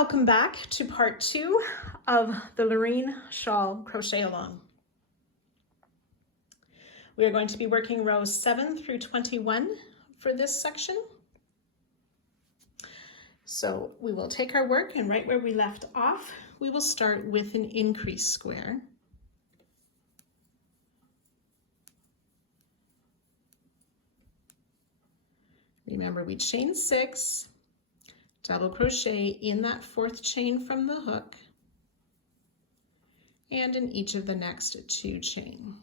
Welcome back to part 2 of the Laurene shawl crochet along. We are going to be working rows 7 through 21 for this section. So we will take our work, and right where we left off, we will start with an increase square. Remember, we chain 6, double crochet in that 4th chain from the hook, and in each of the next 2 chain.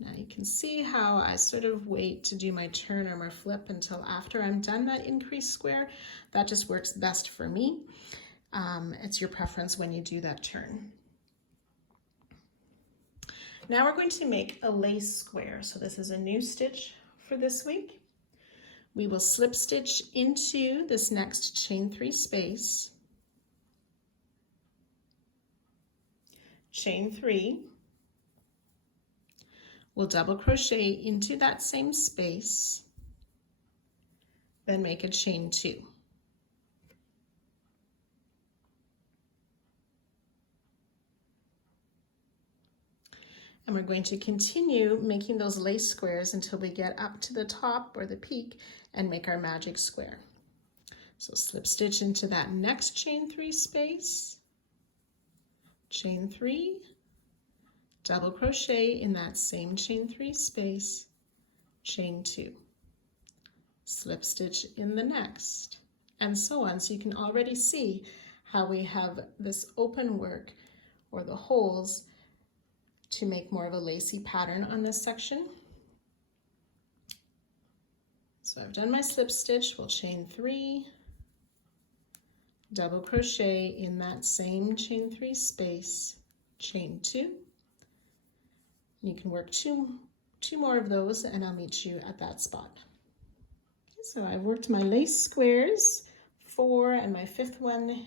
Now you can see how I sort of wait to do my turn or my flip until after I'm done that increase square. That just works best for me. It's your preference when you do that turn. Now we're going to make a lace square. So this is a new stitch for this week. We will slip stitch into this next chain 3 space, chain 3, we'll double crochet into that same space, then make a chain 2. And we're going to continue making those lace squares until we get up to the top or the peak and make our magic square. So slip stitch into that next chain 3 space, chain 3, double crochet in that same chain 3 space, chain 2, slip stitch in the next, and so on. So you can already see how we have this open work, or the holes, to make more of a lacy pattern on this section. So I've done my slip stitch, we'll chain 3, double crochet in that same chain 3 space, chain 2. You can work two more of those and I'll meet you at that spot. Okay, so I've worked my lace squares, 4, and my 5th one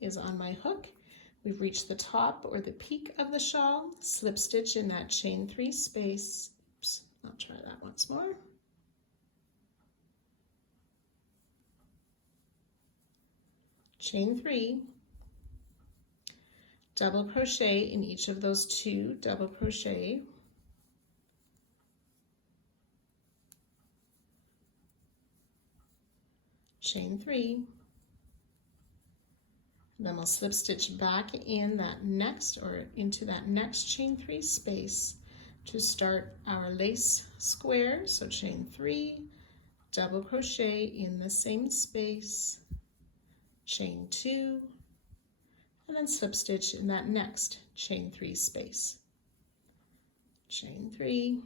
is on my hook. We've reached the top or the peak of the shawl, slip stitch in that chain 3 space. Oops, I'll try that once more. Chain 3, double crochet in each of those 2 double crochet, chain 3, then we'll slip stitch back in that next or into that next chain 3 space to start our lace square. So chain 3, double crochet in the same space, chain 2, and then slip stitch in that next chain 3 space, chain 3,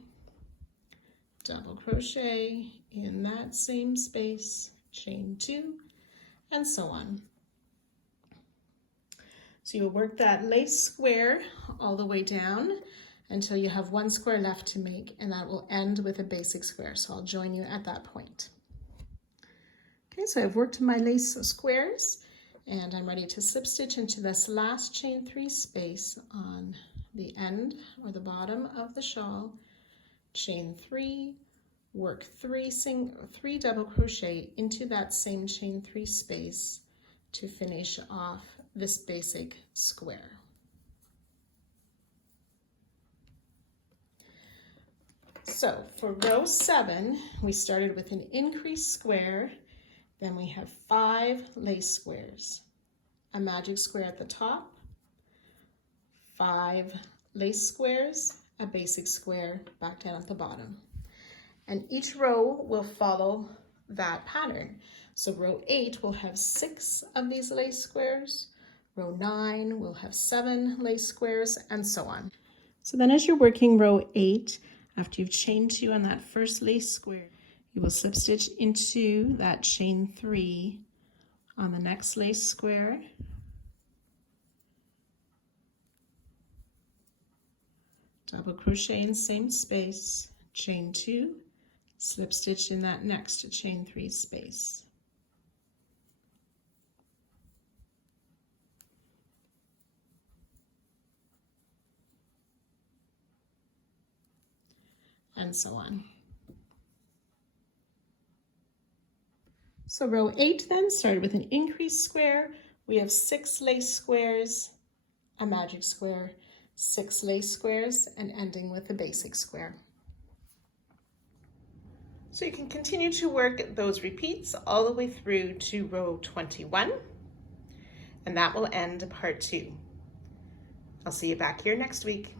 double crochet in that same space, chain 2, and so on. So you'll work that lace square all the way down until you have 1 square left to make, and that will end with a basic square. So I'll join you at that point. Okay, so I've worked my lace squares and I'm ready to slip stitch into this last chain 3 space on the end or the bottom of the shawl, chain 3, work 3 double crochet into that same chain 3 space to finish off this basic square. So for row 7, we started with an increase square, then we have 5 lace squares, a magic square at the top, 5 lace squares, a basic square back down at the bottom. And each row will follow that pattern. So row 8 will have 6 of these lace squares, row 9 will have 7 lace squares, and so on. So then as you're working row 8, after you've chained 2 on that first lace square, you will slip stitch into that chain 3 on the next lace square, double crochet in same space, chain 2, slip stitch in that next chain 3 space. And so on. So row 8 then started with an increased square. We have 6 lace squares, a magic square, 6 lace squares, and ending with a basic square. So you can continue to work those repeats all the way through to row 21, and that will end part 2. I'll see you back here next week.